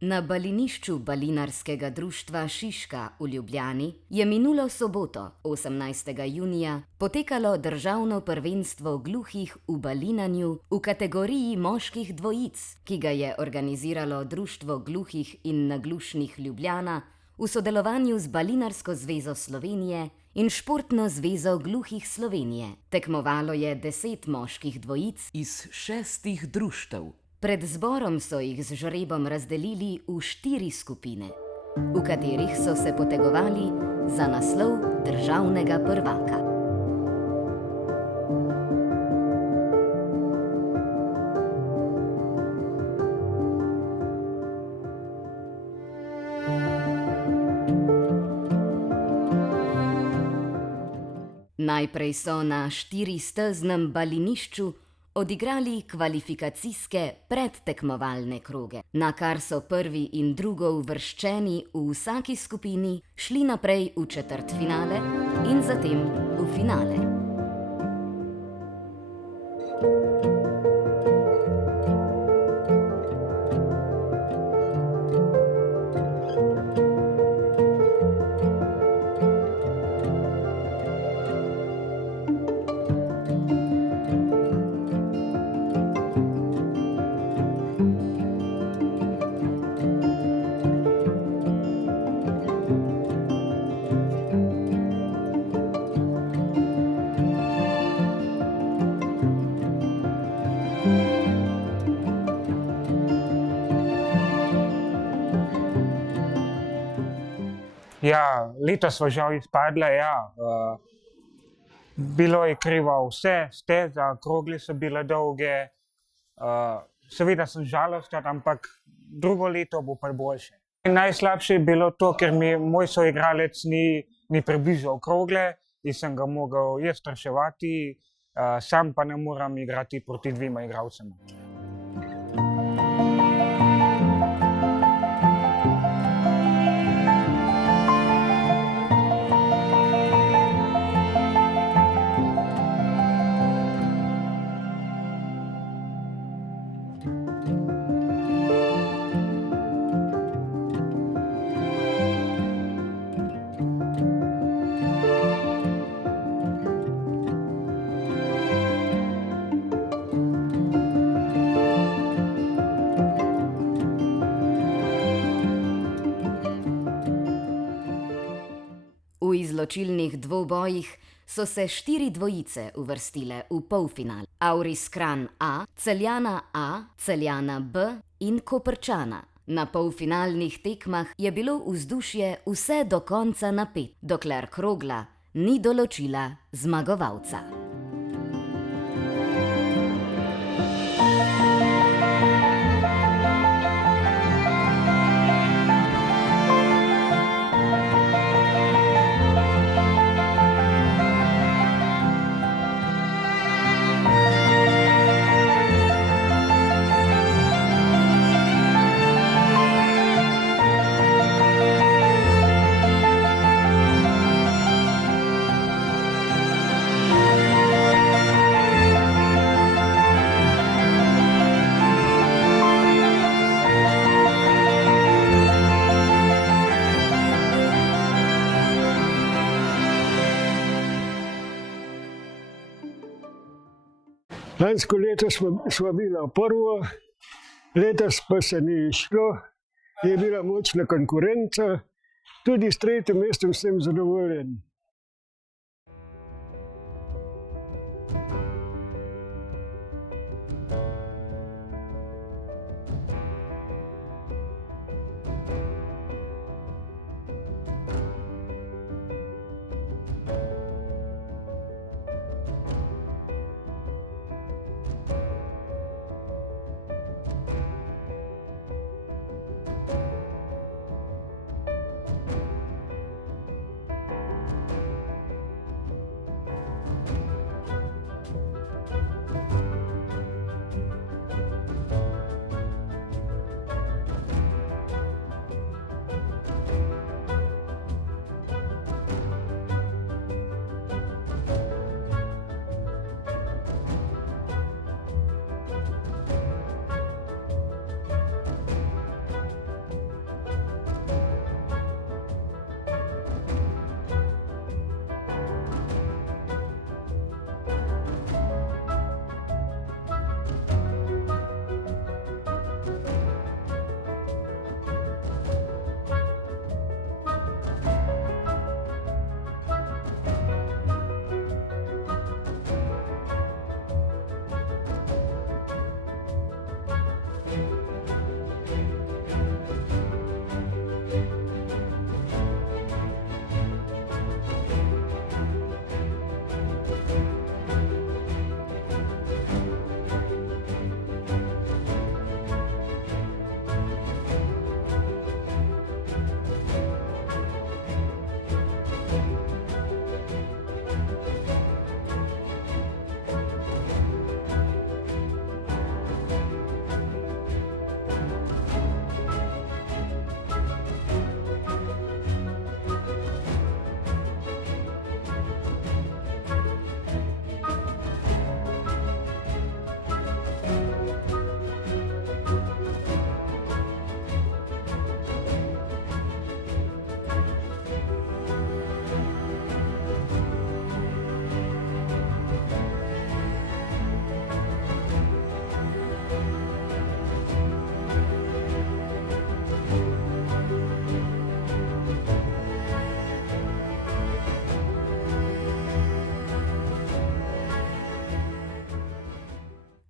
Na balinišču Balinarskega društva Šiška v Ljubljani je minulo soboto, 18. junija, potekalo državno prvenstvo gluhih v balinanju v kategoriji moških dvojic, ki ga je organiziralo Društvo gluhih in naglušnih Ljubljana v sodelovanju z Balinarsko zvezo Slovenije in Športno zvezo gluhih Slovenije. Tekmovalo je 10 moških dvojic iz 6 društev. Pred zborom so jih z žrebom razdelili v 4 skupine, v katerih so se potegovali za naslov državnega prvaka. Najprej so na 4-steznem balinišču odigrali kvalifikacijske predtekmovalne kroge, na kar so prvi in drugouvrščeni v vsaki skupini šli naprej v četrtfinale in zatem v finale. Ja, letos smo žal izpadla, ja. Bilo je krivo vse, steza, krogle so bile dolge. Seveda sem žalosten, ampak drugo leto bo pa boljše. Najslabše je bilo to, ker mi moj soigralec ni približal krogle in sem ga mogel jaz reševati, sam pa ne moram igrati proti 2 igralcema. V izločilnih dvobojih so se 4 dvojice uvrstile v polfinale. Auris Kran A, Celjana A, Celjana B in Koprčana. Na polfinalnih tekmah je bilo vzdušje vse do konca napet, dokler krogla ni določila zmagovalca. Lansko leto smo bila prvo, letos pa se ni šlo, je bila močna konkurenca, tudi s 3. mestom sem zadovoljen.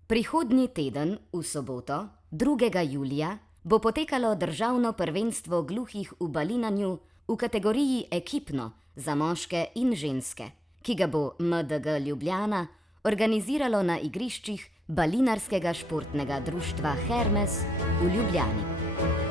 Prihodnji teden, v soboto, 2. julija, bo potekalo državno prvenstvo gluhih v balinanju v kategoriji ekipno za moške in ženske, ki ga bo MDG Ljubljana organiziralo na igriščih Balinarskega športnega društva Hermes v Ljubljani.